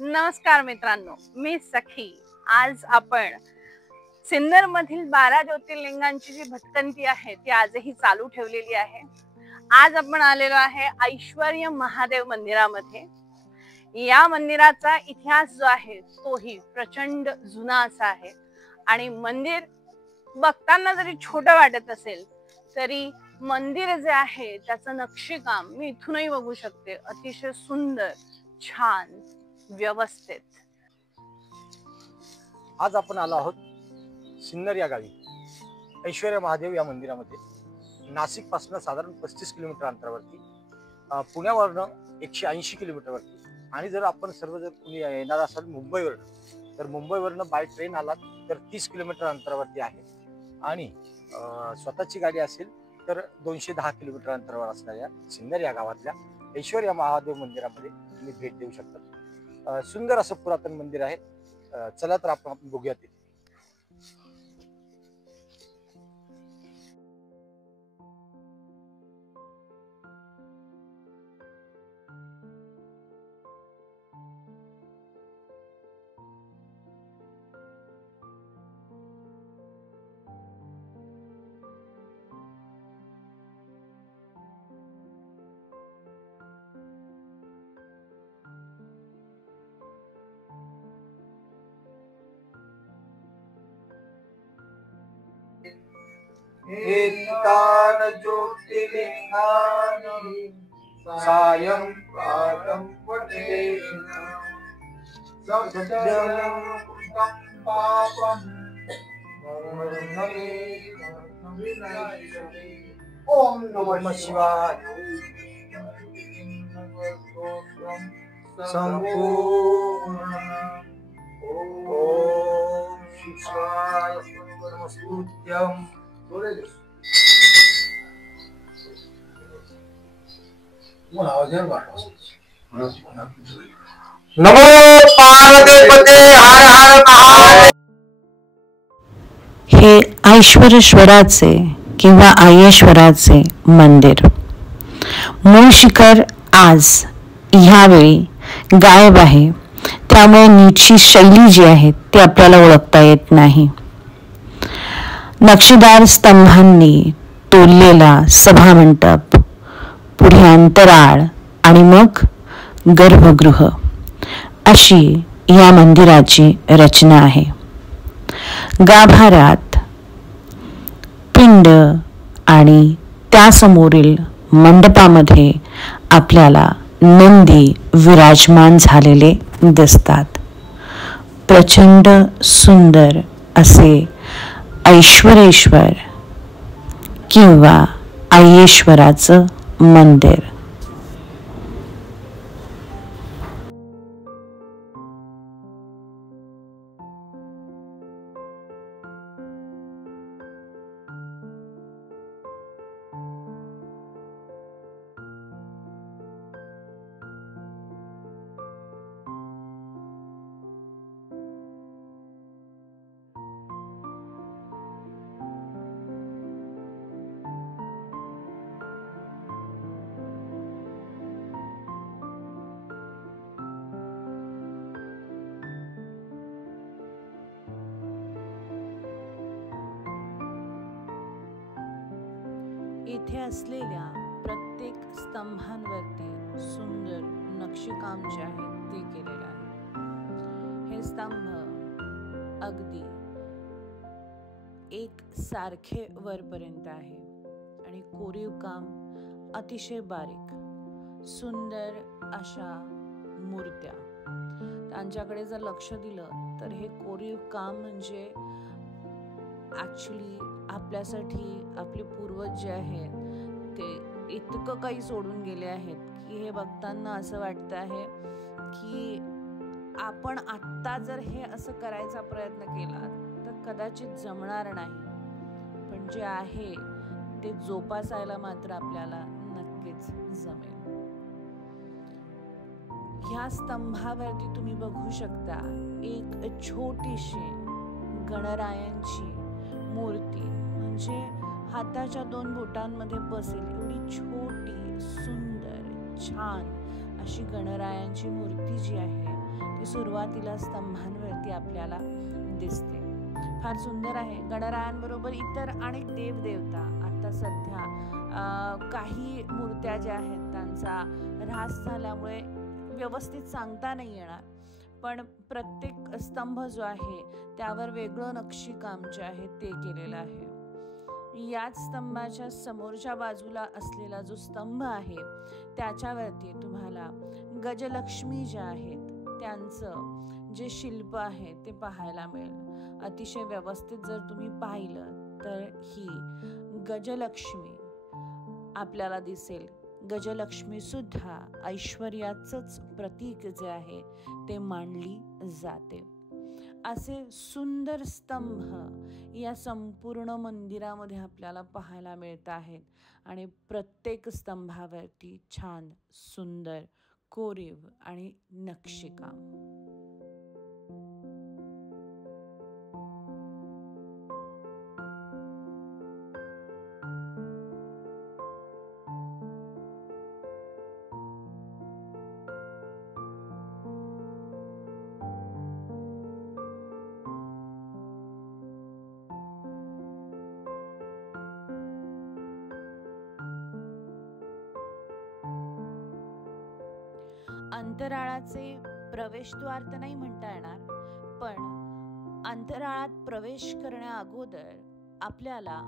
नमस्कार मित्रांनो, मी सखी। आज आपण सिन्नर मधील 12 ज्योतिर्लिंगांची जी भटकंती आहे ती आजही चालू ठेवलेली आहे। आज आपण आलेलो आहे ऐश्वर्य महादेव मंदिरामध्ये। या मंदिराचा इतिहास जो आहे तोही प्रचंड जुना असा आहे आणि मंदिर बघताना जरी छोटं वाटत असेल तरी मंदिर जे आहे त्याचं नक्षीकाम मी इथूनही बघू शकते, अतिशय सुंदर, छान, व्यवस्थित। आज आपण आलो आहोत सिन्नर या गावी ऐश्वर्य महादेव या मंदिरामध्ये। नाशिक पासून साधारण 35 किलोमीटर अंतरावरती, पुण्यावरनं 180 किलोमीटरवरती। आणि जर आपण सर्व जर कुणी येणार असाल मुंबईवरनं तर मुंबईवरनं बाय ट्रेन आलात तर 30 किलोमीटर अंतरावरती आहे। आणि स्वतःची गाडी असेल तर 210 किलोमीटर अंतरावर असणाऱ्या सिन्नर या गावातल्या ऐश्वर्य महादेव मंदिरामध्ये तुम्ही भेट देऊ शकता। सुंदर असं पुरातन मंदिर आहे। चला तर आपण बघूयात। एतान ज्योतिर्लिंगानि सायं प्रातः पठेन सत्यं पापं ओम नमः शिवाय। संपूर्ण ओम शिवाय नमस्तुभ्यं। नमो पार्वती हर हर महादेव। हे ऐश्वरेश्वराचे किंवा आयेश्वराचे मंदिर। मूळ शिखर आज ह्यावेळी गायब आहे, त्यामुळे नीटची शैली जी आहे ती आपल्याला ओळखता येत नाही। नक्षीदार स्तंभांनी तोललेला सभामंडप, पुढे अंतराळ आणि मग गर्भगृह अशी या मंदिराची रचना आहे। गाभाऱ्यात पिंड आणि त्यासमोरील मंडपामध्ये आपल्याला नंदी विराजमान झालेले दिसतात। प्रचंड सुंदर असे ऐश्वरेश्वर किंवा आयेश्वराचं मंदिर। इथे असलेल्या प्रत्येक स्तंभांवरती सुंदर नक्षीकाम जे आहे ते केलेलं आहे। हे स्तंभ अगदी एक सारखे वरपर्यंत आहे आणि कोरीव काम अतिशय बारीक, सुंदर अशा मूर्त्या। त्यांच्याकडे जर लक्ष दिलं तर हे कोरीव काम म्हणजे ॲक्च्युली आपल्यासाठी आपले पूर्वज जे आहेत ते इतकं काही सोडून गेले आहेत की हे बघताना असं वाटतं आहे की आपण आत्ता जर हे असं करायचा प्रयत्न केला तर कदाचित जमणार नाही, पण जे आहे ते जोपासायला मात्र आपल्याला नक्कीच जमेल। ह्या स्तंभावरती तुम्ही बघू शकता एक छोटीशी गणरायांची मूर्ती, म्हणजे हाताच्या 2 बोटांमध्ये बसेल एवढी छोटी सुंदर छान अशी गणरायांची मूर्ती जी आहे ती सुरुवातीला स्तंभांवरती आपल्याला दिसते. फार सुंदर आहे. गणरायांबरोबर इतर अनेक देवदेवता आता सध्या काही मूर्त्या ज्या आहेत त्यांचा ऱ्हास झाल्यामुळे व्यवस्थित सांगता नाही येणार, पण प्रत्येक स्तंभ जो आहे त्यावर वेगळं नक्षीकाम जे आहे ते केलेलं आहे. याच स्तंभाच्या समोरच्या बाजूला असलेला जो स्तंभ आहे त्याच्यावरती तुम्हाला गजलक्ष्मी ज्या आहेत त्यांचं जे शिल्प आहे ते पाहायला मिळेल. अतिशय व्यवस्थित जर तुम्ही पाहिलं तर ही गजलक्ष्मी आपल्याला दिसेल. गजलक्ष्मी सुद्धा ऐश्वर्याचंच प्रतीक जे आहे ते मानली जाते. असे सुंदर स्तंभ या संपूर्ण मंदिरामध्ये आपल्याला पाहायला मिळत आहेत आणि प्रत्येक स्तंभावरती छान सुंदर कोरीव आणि नक्षीकाम. अंतराळाचे प्रवेशद्वार तर नाही म्हणता येणार, पण अंतराळात प्रवेश करण्या अगोदर आपल्याला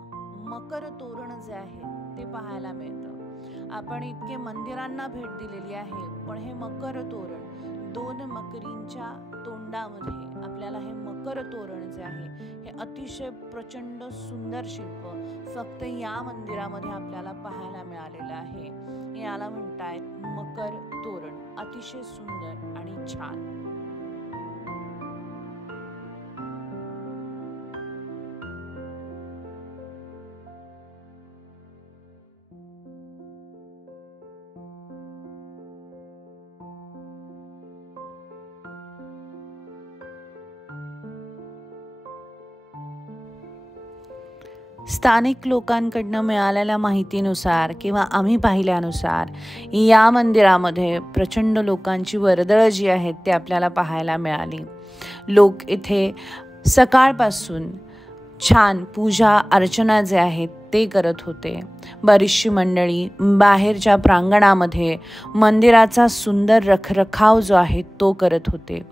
मकर तोरण जे आहे ते पाहायला मिळतं. आपण इतके मंदिरांना भेट दिलेली आहे, पण हे मकर तोरण 2 मकरींच्या तोंडामध्ये आपल्याला हे मकर तोरण जे आहे हे अतिशय प्रचंड सुंदर शिल्प फक्त या मंदिरामध्ये आपल्याला पाहायला मिळालेलं आहे. याला म्हणतायत मकर तोरण. अतिशय सुंदर आणि छान. स्थानिक लोकांकडनं मिळालेल्या माहितीनुसार किंवा आम्ही पाहिल्यानुसार या मंदिरामध्ये प्रचंड लोकांची वर्दळ जी आहे ते आपल्याला पाहायला मिळाली. लोक इथे सकाळपासून छान पूजा अर्चना जे आहेत ते करत होते. बरीचशी मंडळी बाहेरच्या प्रांगणामध्ये मंदिराचा सुंदर रखरखाव जो आहे तो करत होते.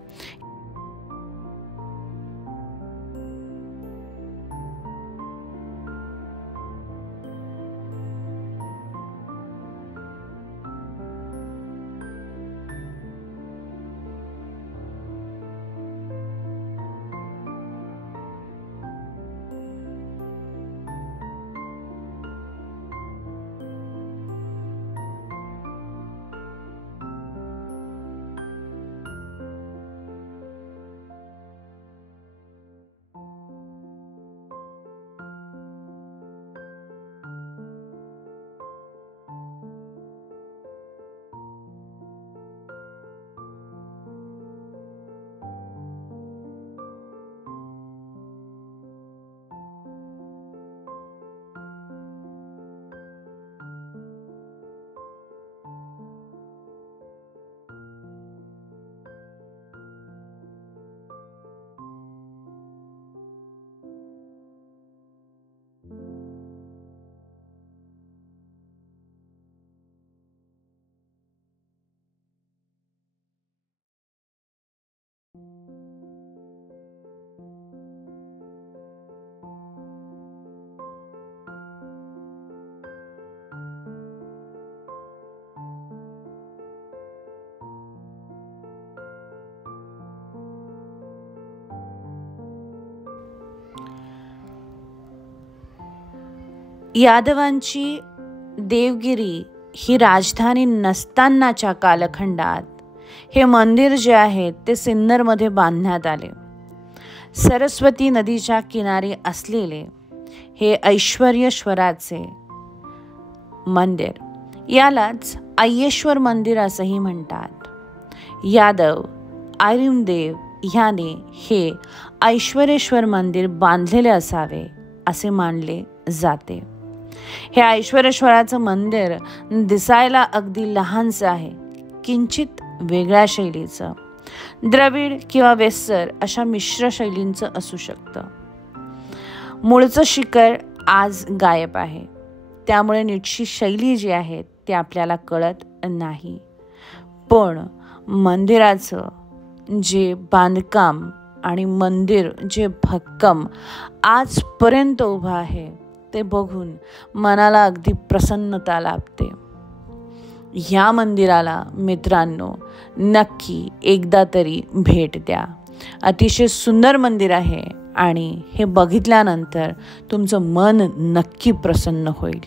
यादवांची देवगिरी ही राजधानी नसतानाच्या कालखंडात हे मंदिर जे आहे ते सिन्नरमध्ये बांधण्यात आले. सरस्वती नदीच्या किनारी असलेले हे ऐश्वर्येश्वराचे मंदिर, यालाच अय्येश्वर मंदिर असंही म्हणतात. यादव आयरिमदेव ह्याने हे ऐश्वरेश्वर मंदिर बांधलेले असावे असे मानले जाते. हे ऐश्वरेश्वराचं मंदिर दिसायला अगदी लहानसं आहे, किंचित वेगळ्या शैलीचं. द्रविड किंवा वेस्सर अशा मिश्र शैलींचं असू शकतं. मूळचं शिखर आज गायब आहे, त्यामुळे नीटची शैली जी आहे ती आपल्याला कळत नाही. पण मंदिराचं जे बांधकाम आणि मंदिर जे भक्कम आजपर्यंत उभं आहे ते बघून मनाला अगदी प्रसन्नता लाभते. ह्या मंदिराला मित्रांनो नक्की एकदा तरी भेट द्या. अतिशय सुंदर मंदिर आहे आणि हे बघितल्यानंतर तुमचं मन नक्की प्रसन्न होईल.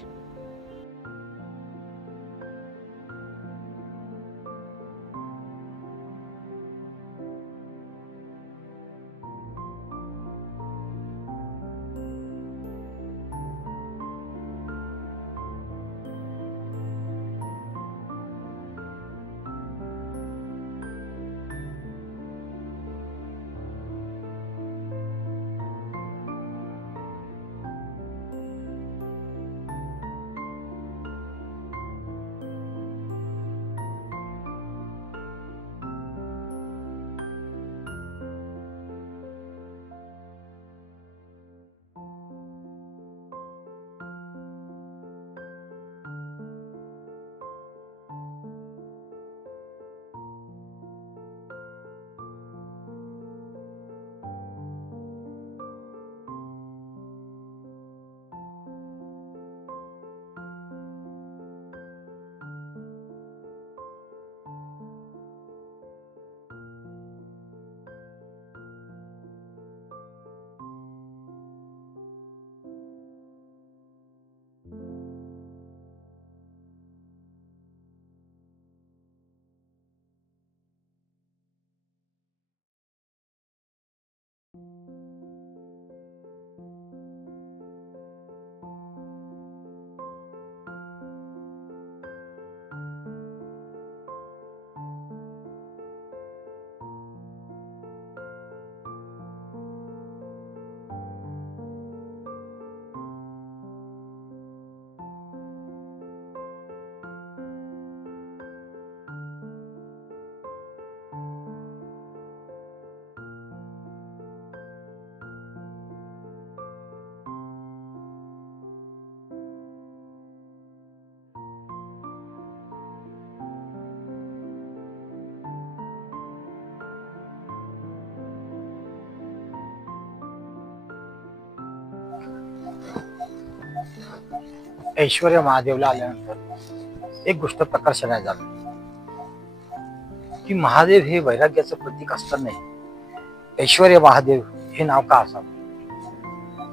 ऐश्वर्य महादेवला आल्यानंतर एक गोष्ट प्रकर्षाने झाली की महादेव हे वैराग्याचं प्रतीक असतानाही ऐश्वर्य महादेव हे नाव का असावं.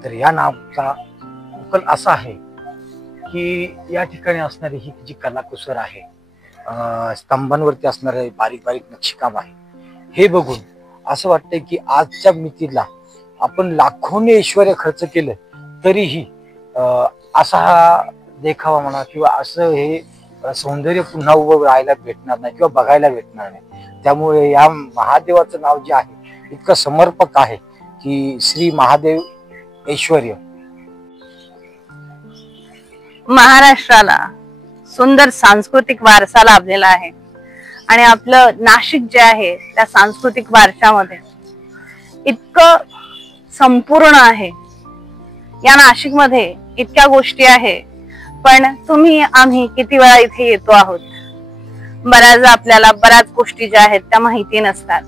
तर या नावाचा उकल असा आहे की या ठिकाणी असणारी ही जी कलाकुसर आहे, स्तंभांवरती असणारे बारीक बारीक नक्षीकाम आहे, हे बघून असं वाटतंय की आजच्या मितीला आपण लाखोने ऐश्वर्य खर्च केलं तरीही असा हा देखावा म्हणा किंवा असं हे सौंदर्य पुन्हा उभं राहायला भेटणार नाही किंवा बघायला भेटणार नाही. त्यामुळे या महादेवाचं नाव जे आहे इतकं समर्पक आहे की श्री महादेव ऐश्वर्य. महाराष्ट्राला सुंदर सांस्कृतिक वारसा लाभलेला आहे आणि आपलं नाशिक जे आहे त्या सांस्कृतिक वारशामध्ये इतकं संपूर्ण आहे. या नाशिकमध्ये इतक्या गोष्टी आहे, पण तुम्ही आम्ही किती वेळा इथे येतो आहोत. बऱ्याच आपल्याला बऱ्याच गोष्टी ज्या आहेत त्या माहिती नसतात,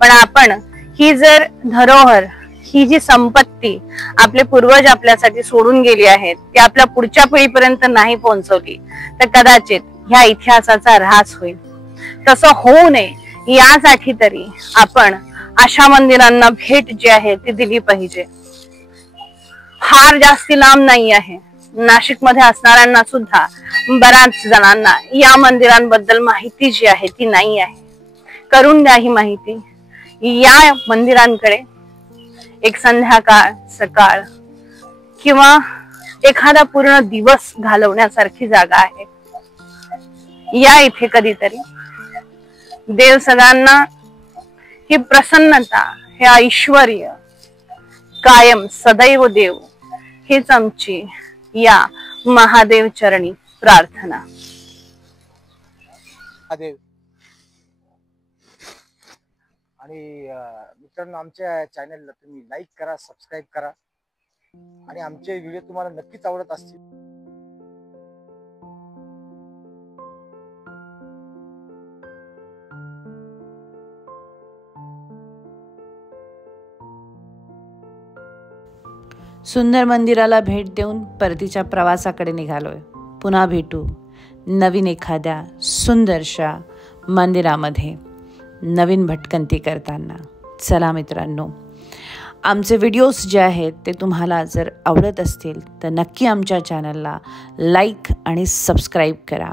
पण आपण ही जर धरोहर, ही जी संपत्ती आपले पूर्वज आपल्यासाठी सोडून गेली आहेत ती आपल्या पुढच्या पिढीपर्यंत नाही पोहोचवली तर कदाचित ह्या इतिहासाचा ऱ्हास होईल. तसं होऊ नये यासाठी तरी आपण अशा मंदिरांना भेट जी आहे ती दिली पाहिजे. फार जास्ती लांब नाही आहे. नाशिक मध्ये असणाऱ्यांना सुद्धा बऱ्याच जणांना या मंदिरांबद्दल माहिती जी आहे ती नाही आहे. करून द्या ही माहिती. या मंदिरांकडे एक संध्याकाळ, सकाळ किंवा एखादा पूर्ण दिवस घालवण्यासारखी जागा आहे. या इथे कधीतरी. देव सगळ्यांना ही प्रसन्नता, हे ऐश्वर्य कायम सदैव देव, हीच आमची या महादेव चरणी प्रार्थना. महादेव आणि मित्रांनो, आमच्या चॅनलला तुम्ही लाईक करा, सबस्क्राईब करा आणि आमचे व्हिडिओ तुम्हाला नक्कीच आवडत असतील. सुंदर मंदिराला भेट देऊन परतीच्या प्रवासाकडे निघालोय. पुन्हा भेटू नवीन एखाद्या सुंदरशा मंदिरामध्ये नवीन भटकंती करताना. चला मित्रांनो, आमचे व्हिडिओज जे आहेत ते तुम्हाला जर आवडत असतील तर नक्की आमच्या चॅनलला लाईक आणि सबस्क्राईब करा.